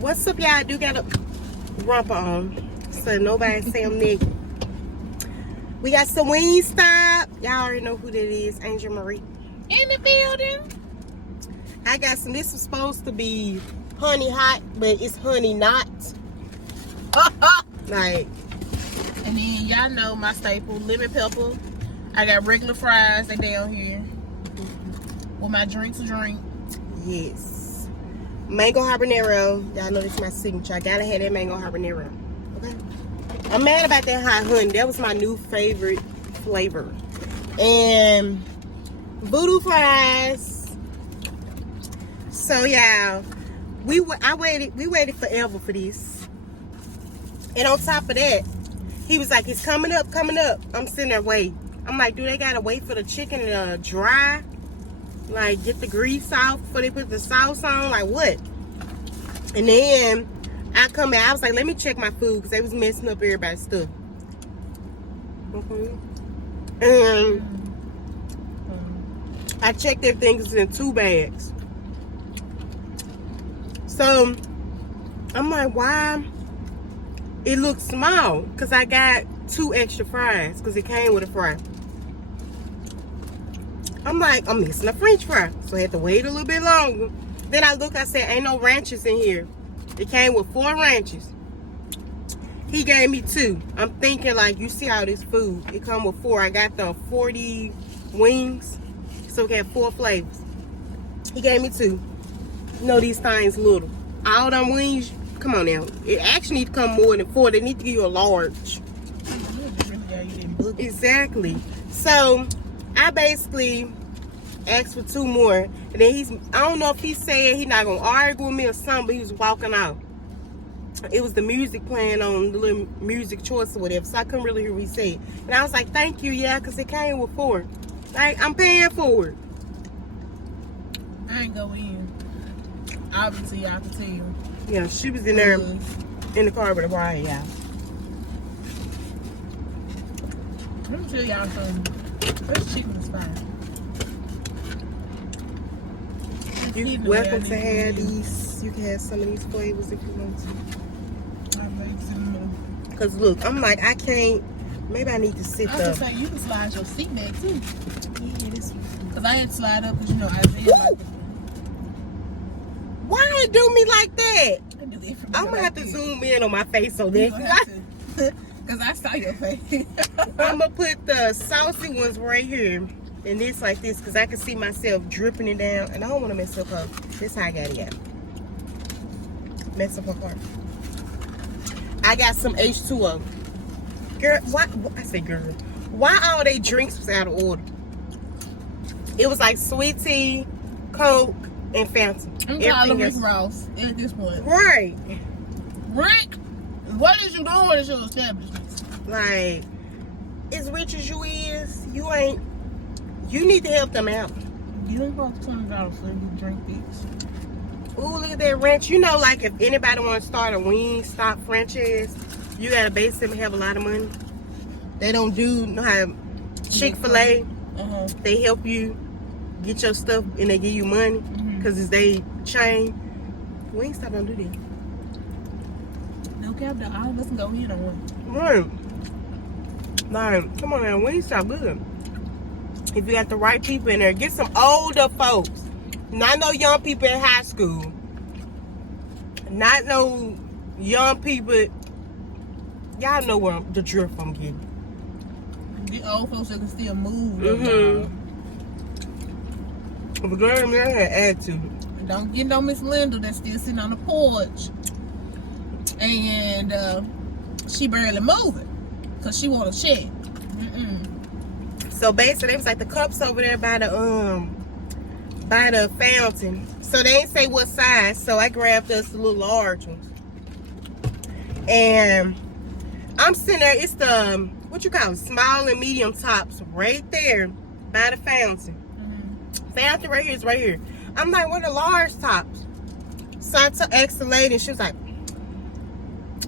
What's up, y'all? I do got a rump on, so nobody say I'm naked. We got some Wingstop. Y'all already know who that is. Angel Marie In the building. I got some. This was supposed to be honey hot, but it's honey not. Like, And then y'all know my staple, lemon pepper. I got regular fries. They down here. With my drinks drink. yes. Mango habanero. Y'all know this is my signature. I gotta have that mango habanero. Okay. I'm mad about that hot honey. That was my new favorite flavor. And voodoo fries. So yeah, we waited forever for this. And on top of that, he was like, "It's coming up, coming up." I'm sitting there waiting. I'm like, do they gotta wait for the chicken to dry? Like, get the grease off before they put the sauce on? Like, what? And then I come out. I was like, let me check my food because they was messing up everybody's stuff. And I checked everything. It's in 2 bags. So I'm like, why? It looks small because I got 2 extra fries because it came with a fry. I'm like, I'm missing a French fry. So I had to wait a little bit longer. Then I looked, I said, ain't no ranches in here. It came with 4 ranches. He gave me 2. I'm thinking, like, you see all this food. It come with 4. I got the 40 wings. So we got 4 flavors. He gave me 2. You know these things little. All them wings, come on now. It actually need to come more than 4. They need to give you a large. Exactly. So I basically asked for 2 more. And then I don't know if he said he's not going to argue with me or something, but he was walking out. It was the music playing on the little music choice or whatever, so I couldn't really hear what he said. And I was like, thank you, yeah, because it came with 4. Like, I'm paying for it. I ain't go in. Obviously, y'all can tell. Yeah, she was in there in the car with a ride, yeah. Let me tell y'all something. This chicken is fine. You're welcome to have these. You can have some of these flavors if you want to. I made some. Because look, I'm like, I can't. Maybe I need to sit I was up. gonna say, you can slide your seat back too. Yeah, this. Because I had to slide up because, you know, Isaiah like Why it do me like that? to do it for me. I'm going to have to zoom in on my face so You that. gonna because I saw your face. I'm going to put the saucy ones right here. And this like this because I can see myself dripping it down. And I don't want to mess up her. This how I got it out. Mess up her car. I got some H2O. Girl, why? I say girl. Why all they drinks was out of order? It was like sweet tea, Coke, and Fanta. I'm calling Rick Ross at this point. Right. Rick, what is you doing at your establishment? Like, as rich as you is, you need to help them out. You ain't supposed to $20 so you drink this. Ooh, look at that ranch. You know, like, if anybody wants to start a Wingstop franchise, you gotta basically have a lot of money. They don't do no how Chick-fil-A. They help you get your stuff and they give you money because it's they chain. Wingstop don't do that. No cap, though. All of us can go in on one. Right. Like, come on now, Wingstop good. If you got the right people in there, get some older folks. Not no young people in high school. Not no young people. Y'all know where the drift I'm getting. Get old folks that can still move. But the girl in there had attitude. Don't get no Miss Linda that's still sitting on the porch. And she barely moving. Because she want to check. So basically, it was like the cups over there by the fountain. So they didn't say what size. So I grabbed us the little large ones. And I'm sitting there. It's the, what you call it, small and medium tops right there by the fountain. Fountain right here is right here. I'm like, what are the large tops? So I asked the lady, and she was like,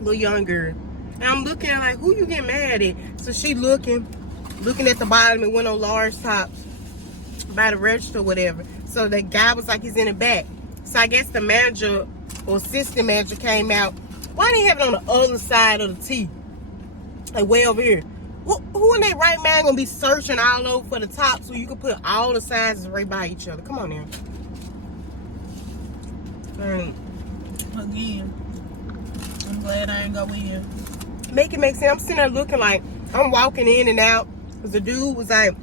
little young girl. And I'm looking at like, who you getting mad at? So she looking at the bottom and went on large tops by the register or whatever. So the guy was like, he's in the back. So I guess the manager or assistant manager came out, why they have it on the other side of the T? Like way over here. Who in their right mind gonna be searching all over for the top so you can put all the sizes right by each other? Come on now. Again, I'm glad I ain't go in. Make it make sense. I'm sitting there looking like I'm walking in and out. Because the dude was like,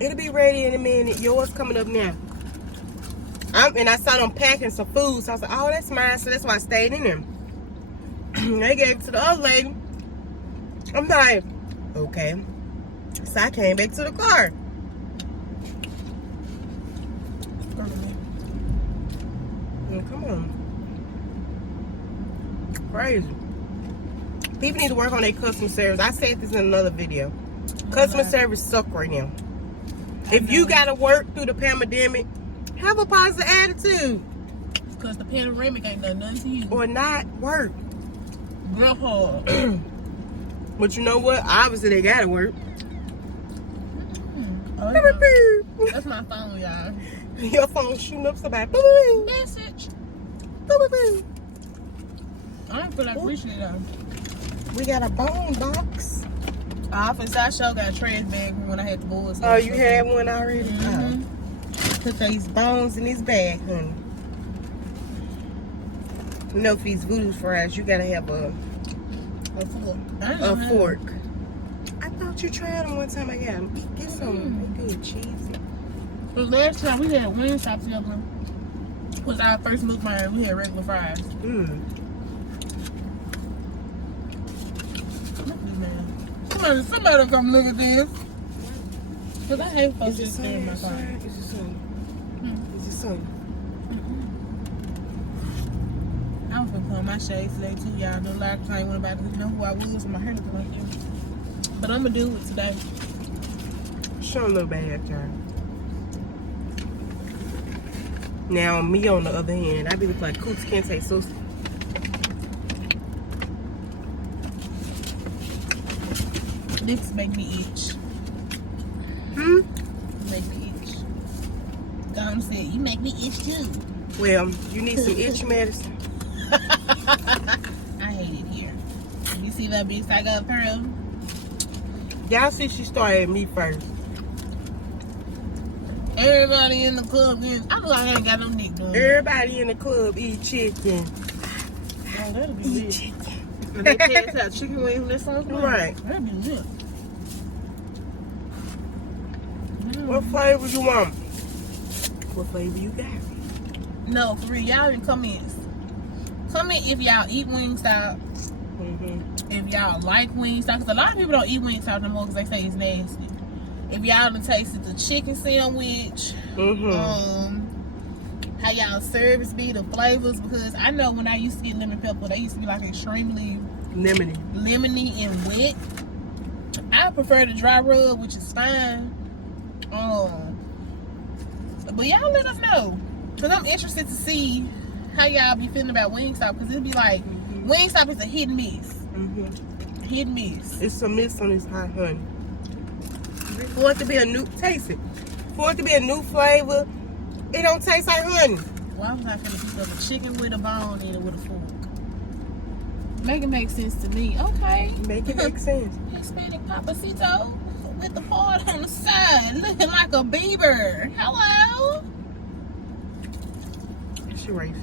it'll be ready in a minute. Yours coming up now. And I saw them packing some food. So I was like, oh, that's mine. So that's why I stayed in there. They gave it to the other lady. I'm like, okay. So I came back to the car. Come on. Crazy. People need to work on their customer service. I said this in another video. Customer service suck right now. If you gotta work through the pandemic, have a positive attitude. Because the pandemic ain't done nothing to you. Or not work. Real hard. But you know what? Obviously they gotta work. Oh, that's my phone, y'all. Your phone shooting up somebody. Message. Boo-boo-boo. I don't feel like reaching it though. We got a bone box. Office I show got a trash bag when I had the boys. Oh, you had one already? Mm-hmm. Put these bones in this bag, honey. You know, for these voodoo fries, you gotta have a fork. I thought you tried them one time. I got them. Get some. They good, cheesy. The last time we had Wingstop together was our first mukbang. We had regular fries. Somebody come look at this. Because I hate folks just staring at my car. Is it sun? Is it sun? I was gonna put on my shades today too, y'all. No lie, I ain't want nobody to know who I was and my hair looking like this. But I'm gonna do it today. Show a little bad time. Now, me on the other hand, I be looking like Coots can't say so. This make me itch. Make me itch. Dom said, you make me itch too. Well, you need some itch medicine. I hate it here. You see that bitch I got pearl? Y'all see she started at me first. Everybody in the club, I look like I ain't got no dick doing. Everybody in the club eat chicken. Oh, that'll be Eat lit. chicken. And they pass out chicken wings when that song's playing. Right. That'll be lit. What flavor you want? What flavor you got? No, for real, y'all in comments. Comment if y'all eat Wingstop. If y'all like Wingstop, because a lot of people don't eat Wingstop no more because they say it's nasty. If y'all done tasted the chicken sandwich, how y'all service be, the flavors, because I know when I used to get lemon pepper, they used to be like extremely lemony and wet. I prefer the dry rub, which is fine. But y'all let us know, because I'm interested to see how y'all be feeling about Wingstop, because it'd be like Wingstop is a hit and miss. Hit and miss. It's a miss on this hot honey. For it to be a new taste it. For it to be a new flavor, it don't taste like honey. Why was I finna pick up a chicken with a bone in it with a fork? Make it make sense to me. Okay. Make it make sense. Hispanic papacito with the part on the side, looking like a beaver. Hello. She racist.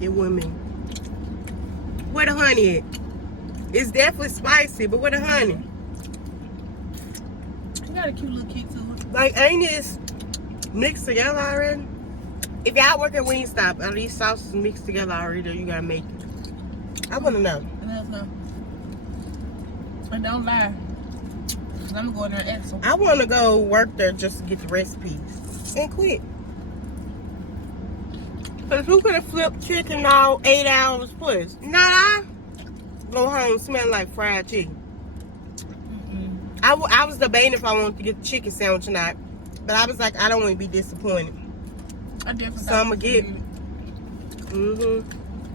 It women. Where the honey at? It's definitely spicy, but where the honey? You got a cute little kick to it. Like, ain't this mixed together already? If y'all work at Wingstop, are these sauces mixed together already, or you gotta make it? I wanna know. Let us know. And don't lie, cause I'm gonna go in there and ask them. I wanna go work there just to get the recipes and quit. Cause who could have flipped chicken all 8 hours plus? Not I. Go home smelling like fried chicken. I was debating if I wanted to get the chicken sandwich or not, but I was like, I don't want to be disappointed. I definitely. So I'm gonna get it.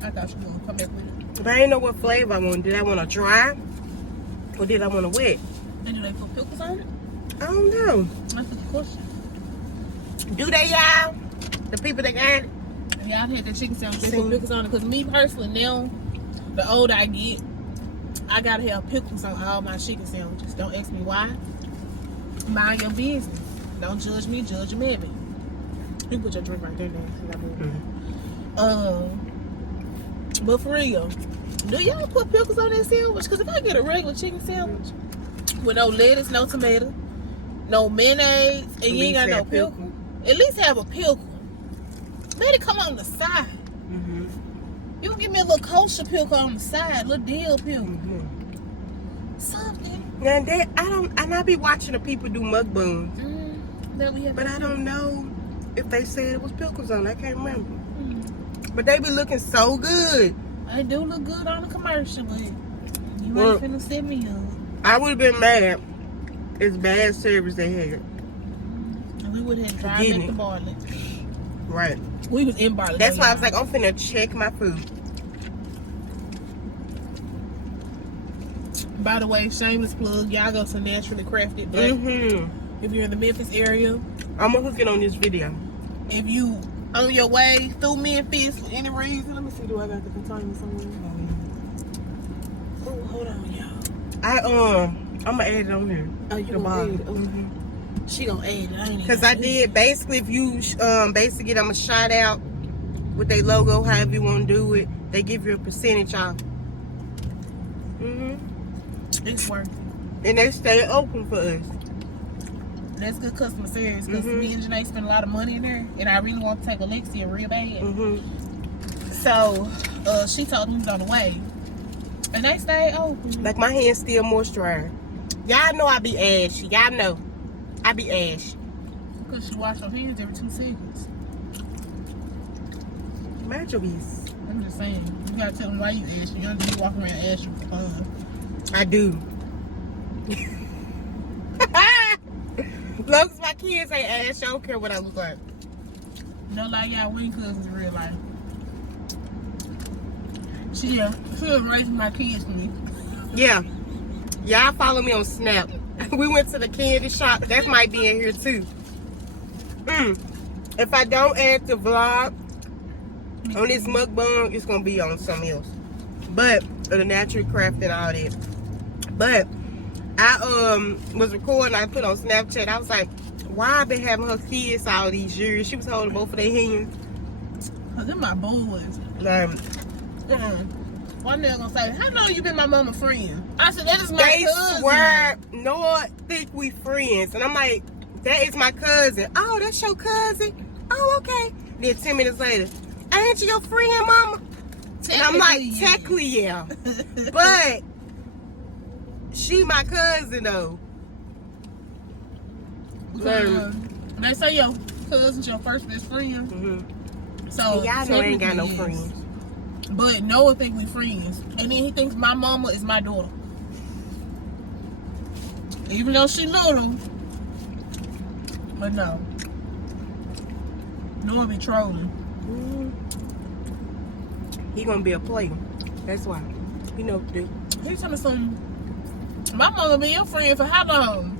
I thought you were gonna come back with it. But I didn't know what flavor I wanted. Did I want a dry, or did I want a wet? And do they put pickles on it? I don't know. That's a good question. Do they, y'all? The people that got it. Y'all had that chicken sandwich. They put pickles on it. Because me personally, now, the older I get, I gotta have pickles on all my chicken sandwiches. Don't ask me why. Mind your business. Don't judge me, judge your mammy. You put your drink right there now. But for real, do y'all put pickles on that sandwich? Because if I get a regular chicken sandwich with no lettuce, no tomato, no mayonnaise, and you ain't got no pickle, at least have a pickle. Let it come on the side. You can give me a little kosher pickle on the side, a little dill pickle. Something. Now that I be watching the people do mukbang, but I don't know if they said it was pickles on. I can't remember. But they be looking so good. They do look good on the commercial, but you ain't finna set me up. I would have been mad. It's bad service they had. And we would have drive at the Bartlett. Right. We was in Bartlett. That's why I was like, I'm finna check my food. By the way, shameless plug, y'all go to Naturally Crafted Black. If you're in the Memphis area. I'm gonna hook it on this video. If you on your way through Memphis for any reason, let me see, do I got the container somewhere? Oh, hold on, y'all. I'm gonna add it on here. Oh, you gonna add it? Okay. She gonna add it. I ain't Cause I did basically. If you basically get them a shout out with their logo, however you want to do it, they give you a percentage off. It's worth it. And they stay open for us. That's good customer service because me and Janae spend a lot of money in there, and I really want to take Alexia real bad. So she told me he was on the way, and they stay open. Like my hands still moisturized. Y'all know I be ashy. Y'all know I be ashy. Because she wash her hands every 2 seconds. Mind your business. I'm just saying, you gotta tell them why you ashy. You don't just walk around ashy for fun. I do. As long as my kids ain't ash, I don't care what I look like. No, like y'all, we ain't cousins in real life. She was raising my kids for me. Yeah. Y'all follow me on Snap. We went to the candy shop. That might be in here too. If I don't add the vlog on this mukbang, it's gonna be on something else. But the natural craft and all that. But I was recording, I put on Snapchat, I was like, why I been having her kids all these years? She was holding both of their hands. Cause they're my boys. One day gonna say, how long you been my mama friend? I said, that is my cousin. They swear, Noah think we friends. And I'm like, that is my cousin. Oh, that's your cousin? Oh, okay. Then 10 minutes later, ain't you your friend, mama? And I'm like, technically, yeah. But she my cousin, though. They say your cousin's your first best friend. So and y'all know I ain't got no friends. But Noah think we friends. And then he thinks my mama is my daughter. Even though she little. But no. Noah be trolling. He gonna be a player. That's why. You know what to do. He told me something. My mama been your friend for how long?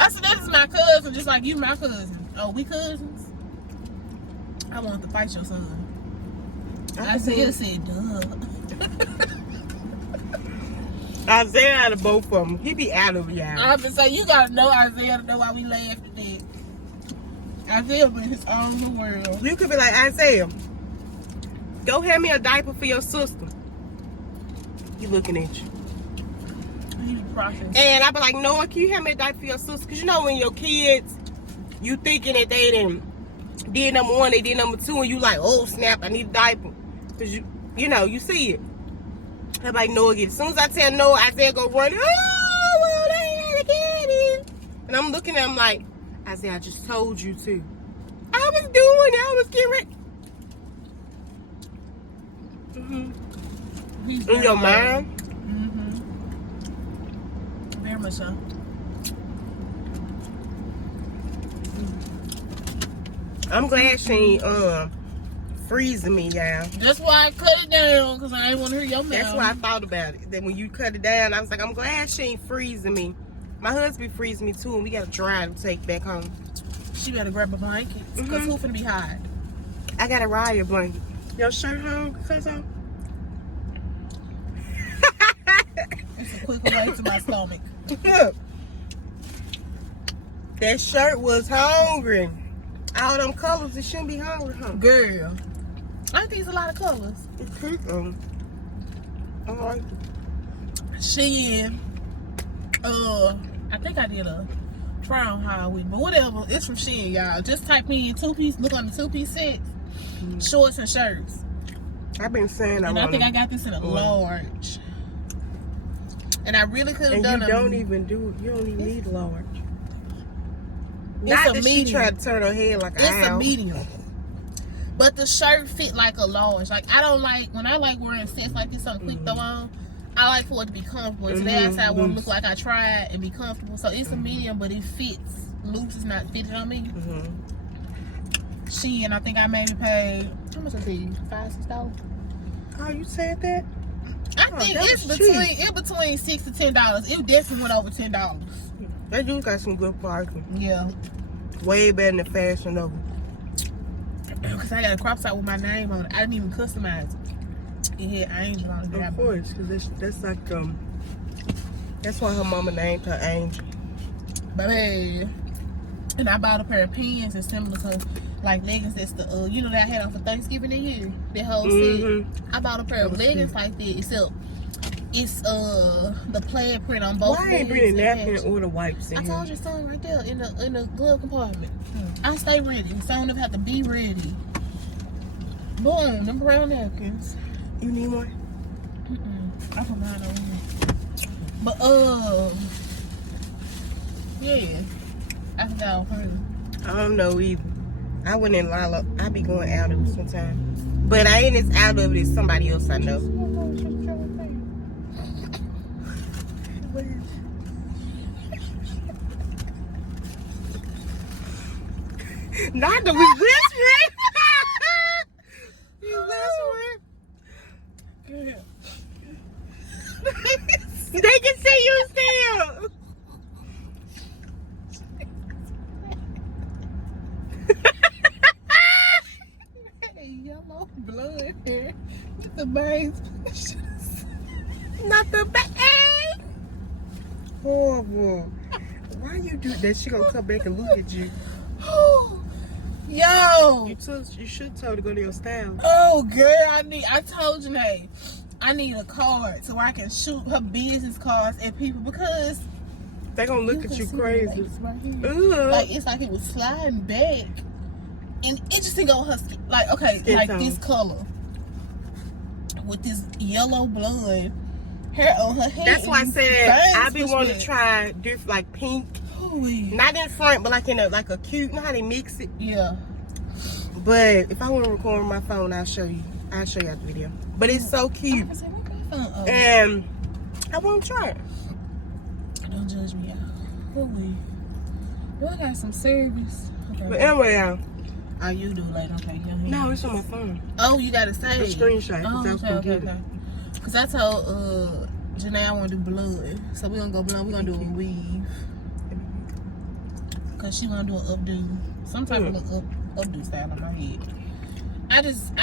I said, that is my cousin, just like you my cousin. Oh, we cousins? I wanted to fight your son. Isaiah said, duh. Isaiah out of both of them. He be out of y'all. I've been saying, you gotta know Isaiah to know why we laughed at that. Isaiah been his own little world. You could be like, Isaiah, go hand me a diaper for your sister. He looking at you. He be processing. And I be like, Noah, can you hand me a diaper for your sister? Because you know when your kids, you thinking that they did number one, they did number two, and you like, oh snap, I need a diaper. Because you know, you see it. I'm like, Noah get it. As soon as I tell Noah, Isaiah go run, oh, well, they had to get it. And I'm looking at him like, Isaiah, I just told you to. I was doing it. I was getting ready. In your mind? Very much so. I'm glad she ain't freezing me, y'all. That's why I cut it down, because I didn't want to hear your mouth. That's why I thought about it. Then when you cut it down, I was like, I'm glad she ain't freezing me. My husband be freezing me too, and we got to dry to take back home. She better grab a blanket, because who finna be hot? I got a riot blanket. Your shirt hung, cuzzo? It's a quicker way to my stomach. That shirt was hungry. All them colors, it shouldn't be hungry, huh? Girl. I think it's a lot of colors. It's cute. I like it. Shein. I think I did a try on haul with, but whatever. It's from Shein, y'all. Just type in 2-piece. Look on the 2-piece sets, shorts and shirts. I've been saying I think I got this in a large. And I really could have and done you don't even need large. It's Not a that medium. she tried to turn her head like It's owl. a medium. But the shirt fit like a large. Like, I don't like, when I like wearing sets like this on quick throw on, I like for it to be comfortable. Today I said I want to look like I tried and be comfortable. So it's a medium, but it fits. Loose is not fitted on me. Shein, I think I maybe paid, how much was it? $5-6? Oh, you said that? I think it's between $6 to $10. It definitely went over $10. They do got some good pricing. Yeah. Way better than Fashion Nova. Because I got a crop top with my name on it. I didn't even customize it. It had Angel on it. Of course, because that's like, that's why her mama named her Angel. But hey, and I bought a pair of pants and similar to like leggings. That's the, you know, that I had on for Thanksgiving that year. That whole set. I bought a pair of leggings like that, except it's the plaid print on both. Why ain't bringing napkin or the wipes in I here? told you something right there in the glove compartment. I stay ready, so I don't ever have to be ready. Boom, them brown napkins. You need one? I put mine on here. But yeah, I forgot her. I don't know either. I went in Lala. I be going out of it sometimes, but I ain't as out of it as somebody else I know. Not that we whispering. You whispering. They can see you still. Yellow blood here. Get the bangs. Not the bag. Horrible. Why you do that? She gonna come back and look at you. Yo. You should tell her to go to your style. Oh girl, I told you, hey, I need a card so I can shoot her business cards at people because they gonna look at you crazy. Right here. Like it's like it was sliding back. And it just didn't go her skin. Like, okay, skin like tone. this color with this yellow blonde hair on her head. That's why I said I be wanting to try different, like pink. Ooh. Not in front, but like in a cute. You know how they mix it? Yeah. But if I want to record on my phone, I'll show you. I'll show you the video. But it's so cute. And I want to try it. Don't judge me, y'all. Ooh. Do I got some service? Okay. But anyway, y'all. Oh, you do later. Okay. No, it's on my phone. Oh, you got to say A screenshot. Oh, okay. Because I told Janae I want to do blood. So we're going to go blood. We're going to do a weave. Because she want to do an updo. Some type of updo style on my head. I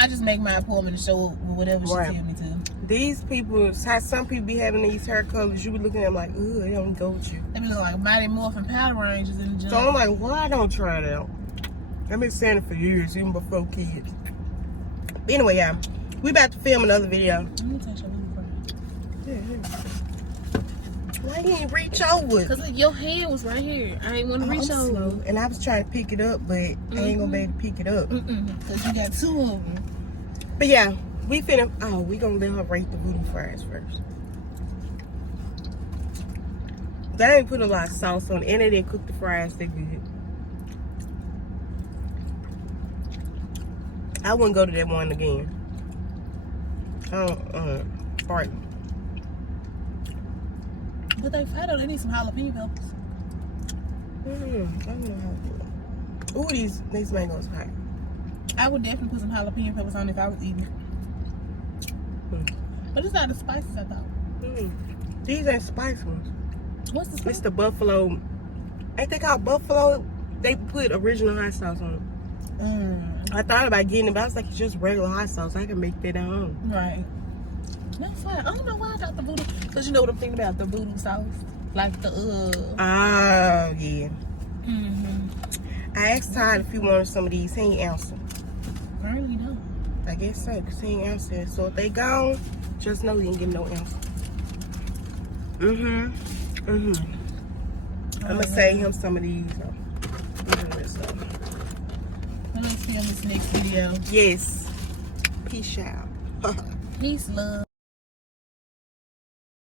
just make my appointment to show up with whatever she tell me to. These people, how some people be having these hair colors, you be looking at them like, ooh, they don't go with you. They be looking like Mighty Morphin Power Rangers in the gym. So I'm like, why don't try it out? I've been saying it for years, even before kids. But anyway, y'all, we about to film another video. Let me touch your little friend. Why you ain't reach over? Because your hand was right here. I ain't want to reach over. Slow. And I was trying to pick it up, but I ain't gonna be able to pick it up. Because you got two of them. But yeah, we gonna let her rate the voodoo fries first. They ain't put a lot of sauce on it, and they didn't cook the fries that good. I wouldn't go to that one again. Pardon. But they need some jalapeno peppers. I don't know how to do it. Ooh, these mangoes hot. I would definitely put some jalapeno peppers on if I was eating it. But it's not the spices I thought. These ain't spicy ones. What's the spice? It's the buffalo. Ain't they called buffalo? They put original hot sauce on it. I thought about getting it, but I was like, it's just regular hot sauce. I can make that at home. Right. That's why I don't know why I got the voodoo. Cause you know what I'm thinking about, the voodoo sauce, like the Oh yeah. Mm-hmm. I asked Todd if he wanted some of these. He ain't answer. Girl, you know. I guess so, cause he ain't answer. So if they gone, just know he ain't getting no answer. I'm gonna save him some of these. Let's see on this next video. Yes. Peace out. Peace, love.